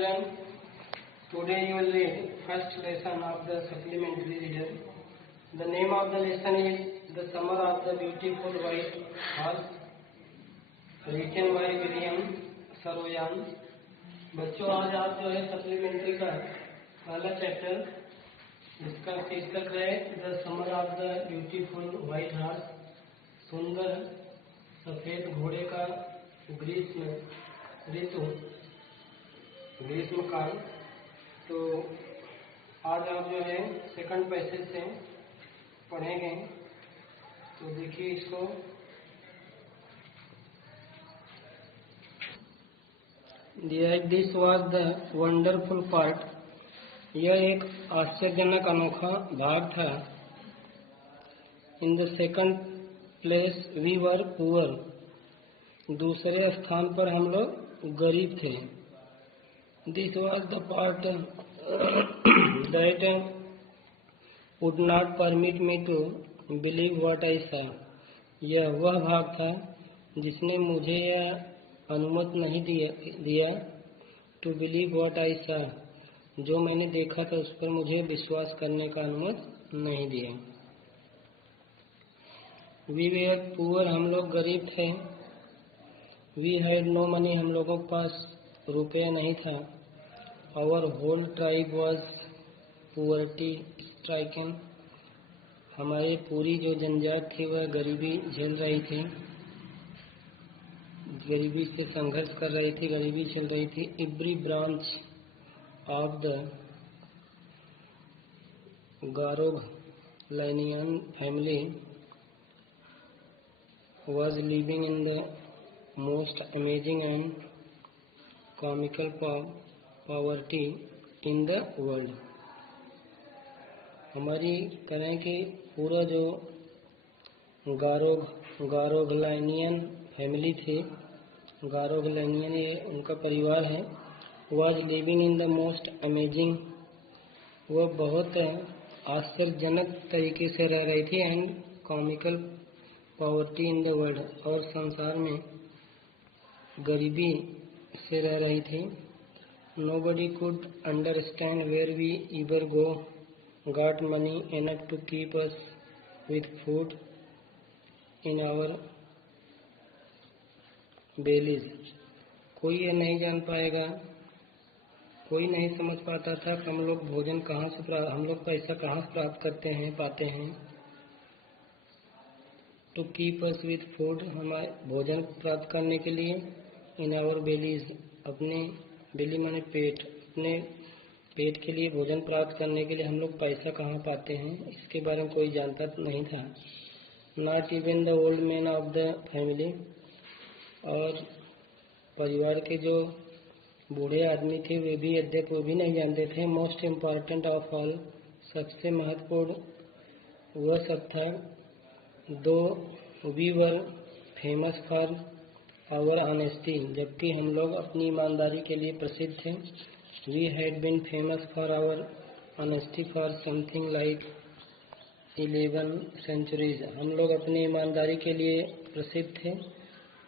children. Today you will read first lesson of the supplementary reader. The name of the lesson is The Summer of the Beautiful White Horse, written by William Saroyan. बच्चों, आज आप जो है supplementary का पहला chapter जिसका शीर्षक है the summer of the beautiful white horse, सुंदर सफेद घोड़े का ग्रीष्म ऋतु, ग्रीष्म काल। तो आज आप जो है सेकंड पैसेज से पढ़ेंगे। तो देखिए इसको। This was the wonderful part. यह एक आश्चर्यजनक अनोखा भाग था। In the second place we were poor. दूसरे स्थान पर हम लोग गरीब थे। This was the part that would not permit me to believe what I saw. यह वह भाग था जिसने मुझे यह अनुमति नहीं दिया to believe what I saw, जो मैंने देखा था उस पर मुझे विश्वास करने का अनुमति नहीं दिया। वी वेयर पुअर, हम लोग गरीब थे। वी हैड नो मनी, हम लोगों के पास रुपया नहीं था। Our whole tribe was poverty stricken, हमारी पूरी जो जनजात थी वह गरीबी झेल रही थी, गरीबी से संघर्ष कर रही थी, गरीबी झेल रही थी। Every branch of the Garoglanian family was living in the most amazing and comical poverty in the world। हमारी करें कि पूरा जो गारोगलानियन फैमिली थी, गारोगलानियन ये उनका परिवार है, was living in the most amazing, वह बहुत आश्चर्यजनक तरीके से रह रही थी, and comical poverty in the world, और संसार में गरीबी से रह रही थी। Nobody could understand where we ever go, got money enough to keep us with food in our bellies. कोई ये नहीं जान पाएगा, कोई नहीं समझ पाता था कि हम लोग भोजन कहाँ से हम लोग पैसा कहाँ से प्राप्त करते हैं, पाते हैं। To keep us with food, हमारे भोजन प्राप्त करने के लिए। इन आवर बेलीज, अपने बेली माने पेट, अपने पेट के लिए भोजन प्राप्त करने के लिए हम लोग पैसा कहाँ पाते हैं, इसके बारे में कोई जानता नहीं था। Not even the old man of the family, और परिवार के जो बूढ़े आदमी थे वे भी यद्यप वो भी नहीं जानते थे। मोस्ट इम्पॉर्टेंट ऑफ ऑल, सबसे महत्वपूर्ण वह सब था। Though we were famous for our honesty, जबकि हम लोग अपनी ईमानदारी के लिए प्रसिद्ध थे। We had been famous for our honesty for something like 11 centuries, हम लोग अपनी ईमानदारी के लिए प्रसिद्ध थे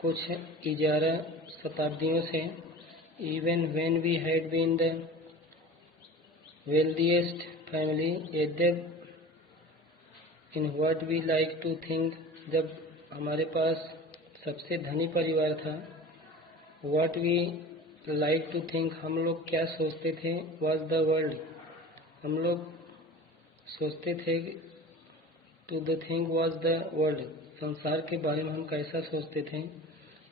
कुछ 11 शताब्दियों से। Even when we had been the wealthiest family, यद्यप in what we like to think, जब हमारे पास सबसे धनी परिवार था। What we like to think, हम लोग क्या सोचते थे। वॉज द वर्ल्ड, हम लोग सोचते थे। To the think was the world, संसार के बारे में हम कैसा सोचते थे।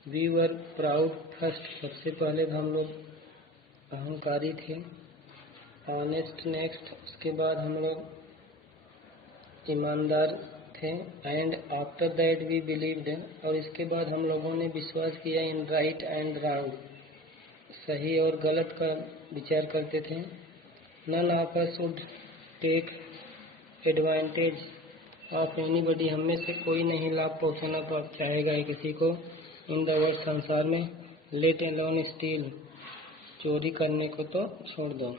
वी वर प्राउड फर्स्ट, सबसे पहले हम लोग अहंकारी थे। ऑनेस्ट नेक्स्ट, उसके बाद हम लोग ईमानदार थे। And after that we believed, और इसके बाद हम लोगों ने विश्वास किया। इन राइट एंड रॉन्ग, सही और गलत का विचार करते थे। None of us would take advantage of anybody, हम में से कोई नहीं लाभ पहुंचाना चाहेगा किसी को। इन द वर्ल्ड, संसार में। लेट अलोन स्टील, चोरी करने को तो छोड़ दो।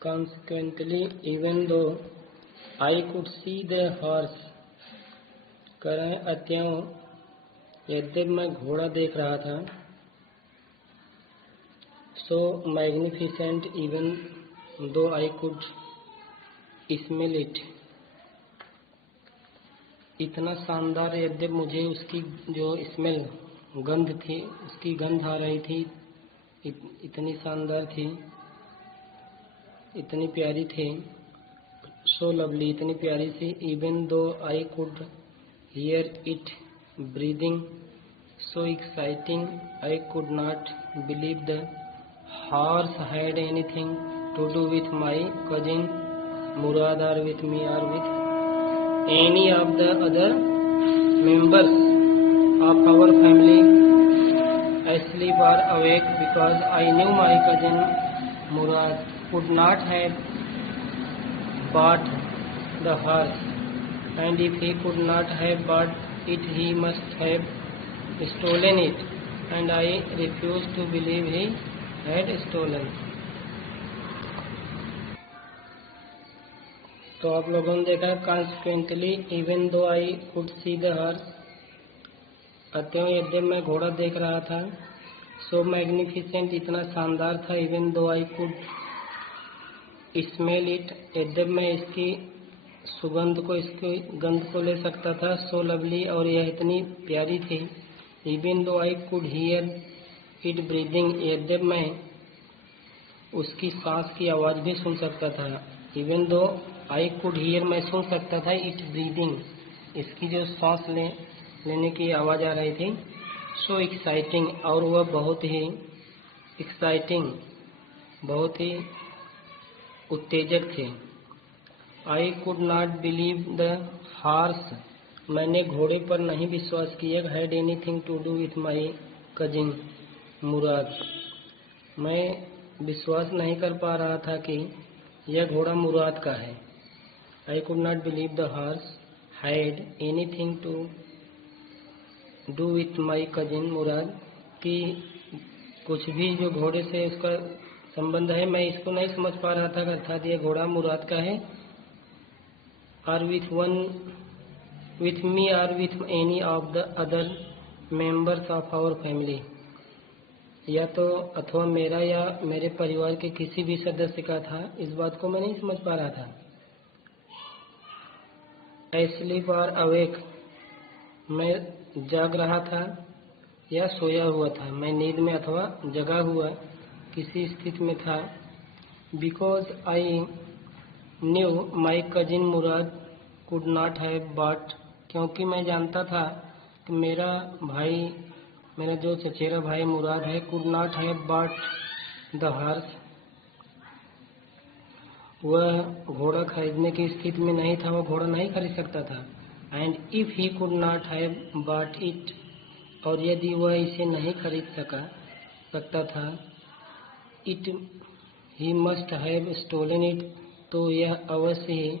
Consequently, even though I could see the horse कह रहे हैं अत्यंव यद्यपि मैं घोड़ा देख रहा था, सो magnificent even though I could smell it, इतना शानदार यद्यपि मुझे उसकी जो स्मेल गंध थी, उसकी गंध आ रही थी, इतनी शानदार थी, इतनी प्यारी थी। सो लवली, इतनी प्यारी सी। Even though I could hear it breathing so exciting, I could not believe the horse had anything to do with my cousin Murad or with me or with any of the other members of our family asleep or awake, because I knew my cousin Murad could not have bought the horse, and if he could not have bought it, he must have stolen it, and I refused to believe he had stolen. तो आप लोगों ने देखा, consequently even though I could see the horse, अतः यद्यपि मैं घोड़ा देख रहा था, सो मैग्निफिसेंट, इतना शानदार था, even though I could smell it, यद्यपि मैं इसकी सुगंध को, इसकी गंध को ले सकता था, सो लवली, और यह इतनी प्यारी थी, even though I could hear it breathing, यद्यपि मैं उसकी सांस की आवाज़ भी सुन सकता था, even though I could here, मैं सुन सकता था, इट ब्रीदिंग, इसकी जो सांस लेने की आवाज़ आ रही थी, सो एक्साइटिंग, और वह बहुत ही एक्साइटिंग, बहुत ही उत्तेजक थे। I could not believe the horse, मैंने घोड़े पर नहीं विश्वास किया, had anything to do with my cousin Murad, मैं विश्वास नहीं कर पा रहा था कि यह घोड़ा मुराद का है। I could not believe the horse had anything to do with my cousin Murad, कि कुछ भी जो घोड़े से उसका संबंध है, मैं इसको नहीं समझ पा रहा था, अर्थात यह घोड़ा मुराद का है। और with me or with any of the other members of our family, या तो अथवा मेरा या मेरे परिवार के किसी भी सदस्य का था, इस बात को मैं नहीं समझ पा रहा था। asleep or awake, मैं जाग रहा था या सोया हुआ था, मैं नींद में अथवा जगा हुआ किसी स्थिति में था। Because I knew my cousin Murad could not have bot, क्योंकि मैं जानता था कि मेरा भाई, मेरा जो चचेरा भाई मुराद है, could not have bought the horse, वह घोड़ा खरीदने की स्थिति में नहीं था, वह घोड़ा नहीं खरीद सकता था। And if he could not have bought it, और यदि वह इसे नहीं खरीद सकता था, it he must have stolen it, तो यह अवश्य ही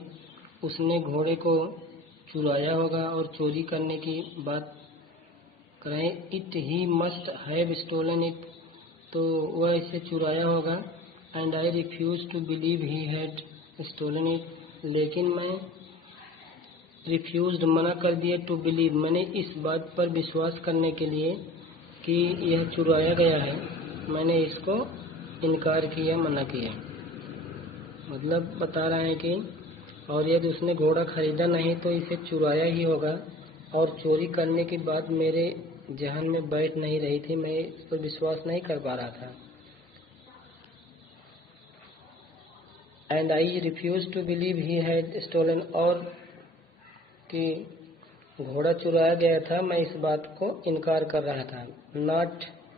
उसने घोड़े को चुराया होगा, और चोरी करने की बात करें, it he must have stolen it, तो वह इसे चुराया होगा। And I refuse to believe he had stolen it, लेकिन मैं रिफ्यूज्ड, मना कर दिया, टू बिलीव, मैंने इस बात पर विश्वास करने के लिए कि यह चुराया गया है, मैंने इसको इनकार किया, मना किया। मतलब बता रहे हैं कि और यदि उसने घोड़ा खरीदा नहीं तो इसे चुराया ही होगा, और चोरी करने की बात मेरे जहन में बैठ नहीं रही थी, मैं इस पर विश्वास नहीं कर पा रहा था। And I refuse to believe he had stolen, और कि घोड़ा चुराया गया था, मैं इस बात को इनकार कर रहा था।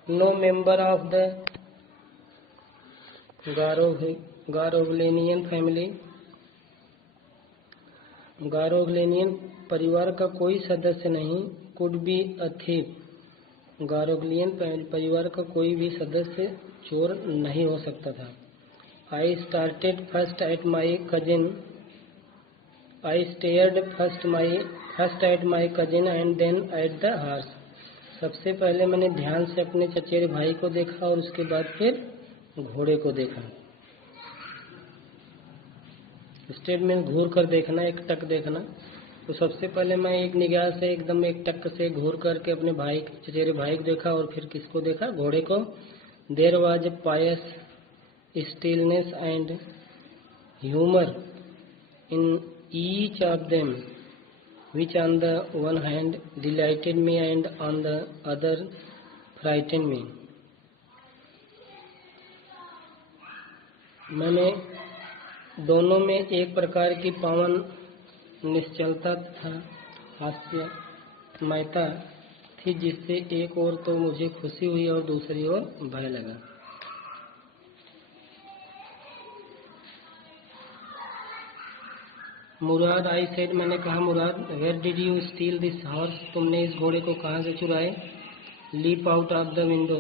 No member of the Garoghlanian family, Garoghlanian परिवार का कोई सदस्य नहीं, could be a thief, Garoghlanian परिवार का कोई भी सदस्य चोर नहीं हो सकता था। I started first at my cousin. I stared first at my cousin and then at the horse. सबसे पहले मैंने ध्यान से अपने चचेरे भाई को देखा और उसके बाद फिर घोड़े को देखा। स्टेट में घूर कर देखना, एक टक देखना, तो सबसे पहले मैं एक निगाह से एकदम एक टक से घूर करके अपने चचेरे भाई को देखा और फिर किसको देखा, घोड़े को। There was a pious stillness and humour in each of them which on the one hand delighted me and on the other frightened me। मैंने दोनों में एक प्रकार की पावन निश्चलता था, हास्यमयता थी, जिससे एक ओर तो मुझे खुशी हुई और दूसरी ओर भय लगा। मुराद, आई सेड, मैंने कहा, Murad, where did you steal this horse, तुमने इस घोड़े को कहाँ से चुराए? Leap out of the window,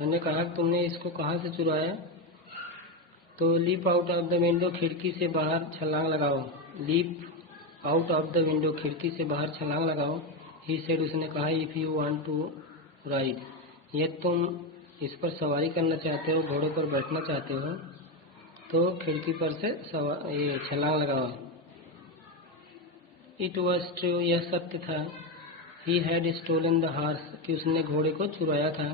मैंने कहा तुमने इसको कहाँ से चुराया? तो leap out of the window, खिड़की से बाहर छलांग लगाओ। Leap out of the window, खिड़की से बाहर छलांग लगाओ। ही सेड, उसने कहा, if you want to ride, यदि तुम इस पर सवारी करना चाहते हो, घोड़े पर बैठना चाहते हो, तो खिड़की पर से ये छलांग लगाओ। इट वॉज ट्रू, यह सत्य था। He had stolen the horse, कि उसने घोड़े को चुराया था।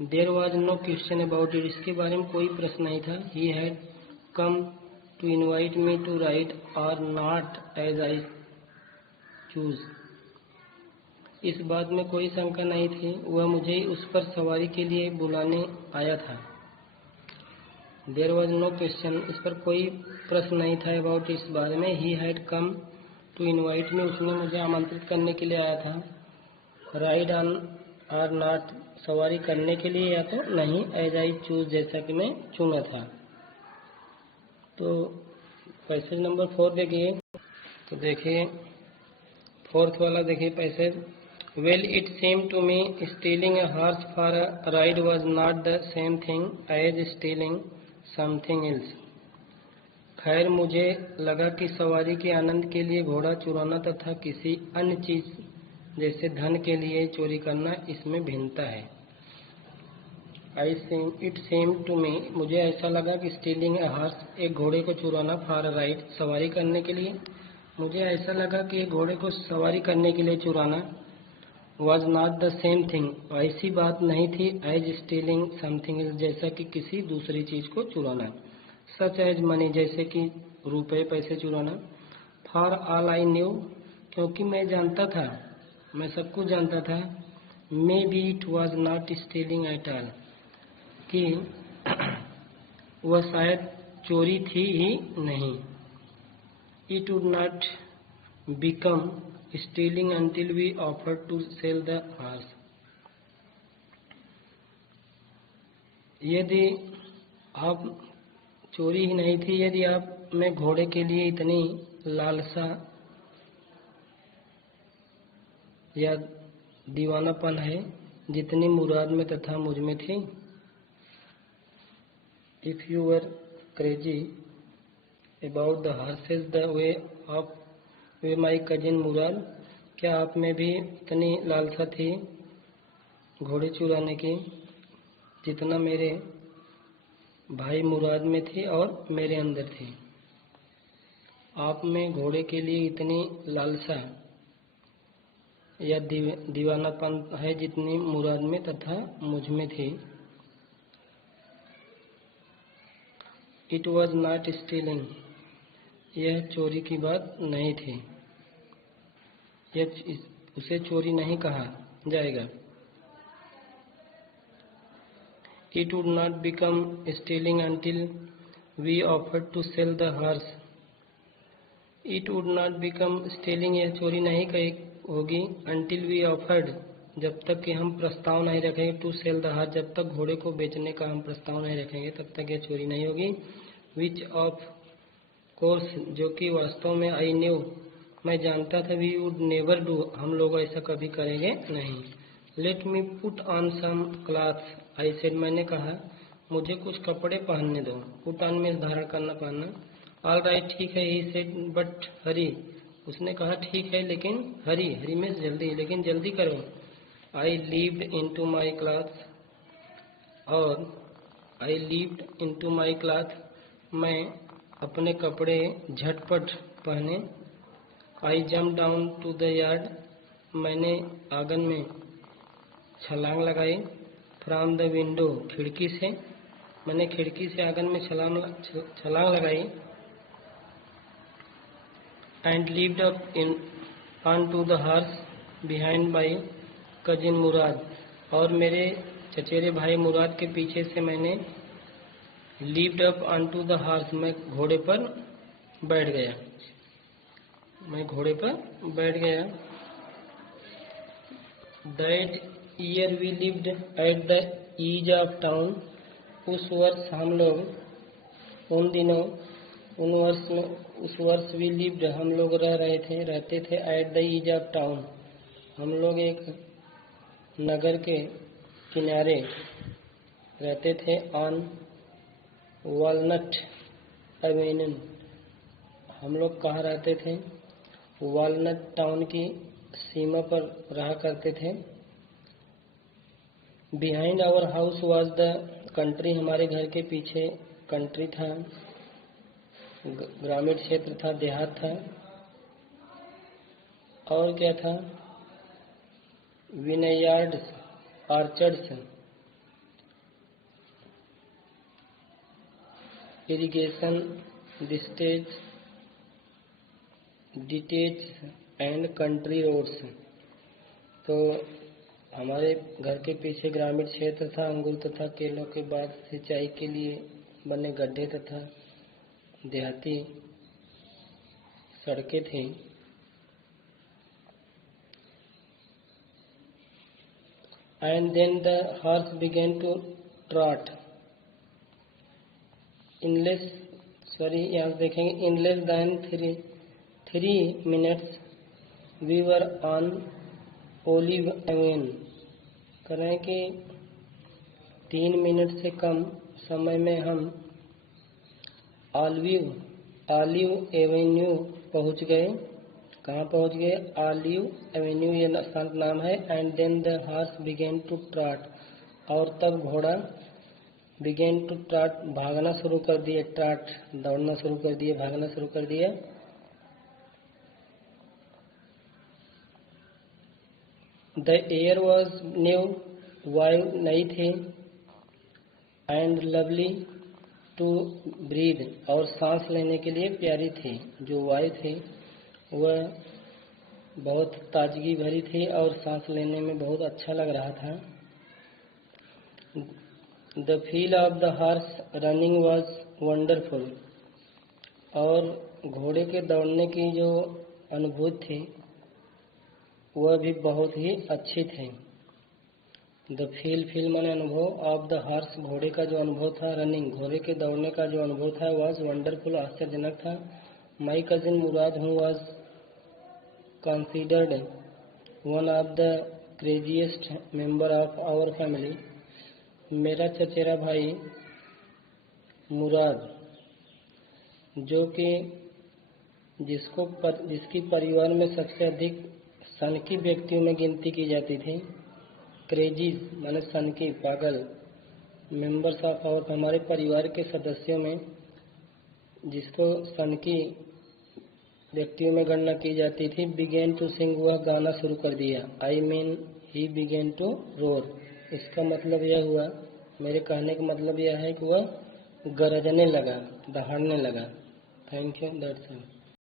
There was no question about it, इसके बारे में कोई प्रश्न नहीं था। He had come to invite me to ride और नॉट एज आई चूज, इस बात में कोई शंका नहीं थी, वह मुझे उस पर सवारी के लिए बुलाने आया था। देयर वॉज नो क्वेश्चन, इस पर कोई प्रश्न नहीं था, अबाउट, इस बारे में। He had come to invite me, उसने मुझे आमंत्रित करने के लिए आया था। राइड ऑन आर नॉट, सवारी करने के लिए या तो नहीं, एज आई चूज, जैसा कि मैं चुना था। तो पैसेज नंबर 4 देखिए, तो देखिए 4th वाला देखिए passage. Well it same to me stealing a horse for a ride was not the same thing as stealing something else. खैर, मुझे लगा कि सवारी के आनंद के लिए घोड़ा चुराना तथा किसी अन्य चीज जैसे धन के लिए चोरी करना, इसमें भिन्नता है। इट सेम टू मी, मुझे ऐसा लगा कि स्टीलिंग ए हॉर्स, एक घोड़े को चुराना, फॉर राइड, सवारी करने के लिए, मुझे ऐसा लगा कि एक घोड़े को सवारी करने के लिए चुराना, was not the same thing, ऐसी बात नहीं थी, एज स्टीलिंग समथिंग, जैसा कि किसी दूसरी चीज को चुराना, सच एज मनी, जैसे कि रुपए पैसे चुराना। फॉर ऑल आई न्यू, क्योंकि मैं जानता था, मैं सब कुछ जानता था, maybe it was not stealing at all, कि वह शायद चोरी थी ही नहीं। It would not become stealing until we offer to sell the horse, यदि आप चोरी ही नहीं थी, यदि आप में घोड़े के लिए इतनी लालसा या दीवानापन है जितनी मुराद में तथा मुझ में थी। If you were crazy about the horses the way my cousin Murad, क्या आप में भी इतनी लालसा थी घोड़े चुराने की जितना मेरे भाई मुराद में थी और मेरे अंदर थी। आप में घोड़े के लिए इतनी लालसा या दीवानापन है जितनी मुराद में तथा मुझ में थी। इट वॉज नॉट स्टीलिंग, यह चोरी की बात नहीं थी, यह उसे चोरी नहीं कहा जाएगा। It would not become stealing until we offered to sell the horse. It would not become stealing, यह चोरी नहीं होगी, until we offered, जब तक कि हम प्रस्ताव नहीं रखेंगे, to sell the horse, जब तक घोड़े को बेचने का हम प्रस्ताव नहीं रखेंगे तब तक यह चोरी नहीं होगी। Which of course, जो कि वास्तव में I knew, मैं जानता था, we would never do, हम लोग ऐसा कभी करेंगे नहीं। Let me put on some clothes, I said, मैंने कहा मुझे कुछ कपड़े पहनने दो। Put on में धारण करना, पहनना। All right, ठीक है, he said, but hurry, उसने कहा ठीक है लेकिन hurry में जल्दी, लेकिन जल्दी करो। I leaped into my clothes, और I leaped into my cloth, मैं अपने कपड़े झटपट पहने। I jump down to the yard, मैंने आंगन में छलांग लगाई। फ्रॉम द विंडो, खिड़की से, मैंने खिड़की से आंगन में छलांग लगाई। And leaped up in on to the horse behind my cousin Murad, और मेरे चचेरे भाई मुराद के पीछे से मैंने leaped up on to the horse, मैं घोड़े पर बैठ गया। That year we lived at the edge of town, उस वर्ष हम लोग उन दिनों उस वर्ष वी लिव्ड, हम लोग रहते थे at the edge of town, हम लोग एक नगर के किनारे रहते थे। ऑन वॉलनट एवेन्यू, हम लोग कहाँ रहते थे? वॉलनट टाउन की सीमा पर रहा करते थे। Behind our house was the country, हमारे घर के पीछे कंट्री था, ग्रामीण क्षेत्र था, देहात था। और क्या था? Vineyards, orchards, irrigation ditches and country roads. तो हमारे घर के पीछे ग्रामीण क्षेत्र था, अंगूर तथा केलों के बाद सिंचाई के लिए बने गड्ढे तथा देहाती सड़कें थी। And then the horse began to trot यहाँ देखेंगे, in less than 3 minutes we were on Olive Avenue, करें कि 3 मिनट से कम समय में हम ऑलिव एवेन्यू पहुंच गए। कहाँ पहुंच गए? ऑलिव एवेन्यू, ये संत नाम है। And then the horse began to trot, और तब घोड़ा बिगेन टू ट्रॉट, भागना शुरू कर दिए। ट्रॉट, दौड़ना शुरू कर दिए, भागना शुरू कर दिया। द एयर वॉज न्यू, वायु नई थी। एंड लवली टू ब्रीथ, और सांस लेने के लिए प्यारी थी। जो वायु थी वह बहुत ताजगी भरी थी और सांस लेने में बहुत अच्छा लग रहा था। The feel of the horse running was wonderful, और घोड़े के दौड़ने की जो अनुभूति थी वह भी बहुत ही अच्छी थी। द फील माने अनुभव, ऑफ द हॉर्स, घोड़े का जो अनुभव था, रनिंग, घोड़े के दौड़ने का जो अनुभव था, वॉज वंडरफुल, आश्चर्यजनक था। My cousin Mourad, who was considered one of the craziest member of our family, मेरा चचेरा भाई मुराद, जो कि जिसकी परिवार में सबसे अधिक सनकी व्यक्तियों में गिनती की जाती थी। क्रेजीज माने सनकी, पागल। मेंबर्स ऑफ आवर, हमारे परिवार के सदस्यों में जिसको सनकी व्यक्तियों में गणना की जाती थी। बिगेन टू सिंग, वह गाना शुरू कर दिया। I mean he began to roar, इसका मतलब यह हुआ, मेरे कहने का मतलब यह है कि वह गरजने लगा, दहाड़ने लगा। Thank you, that's all.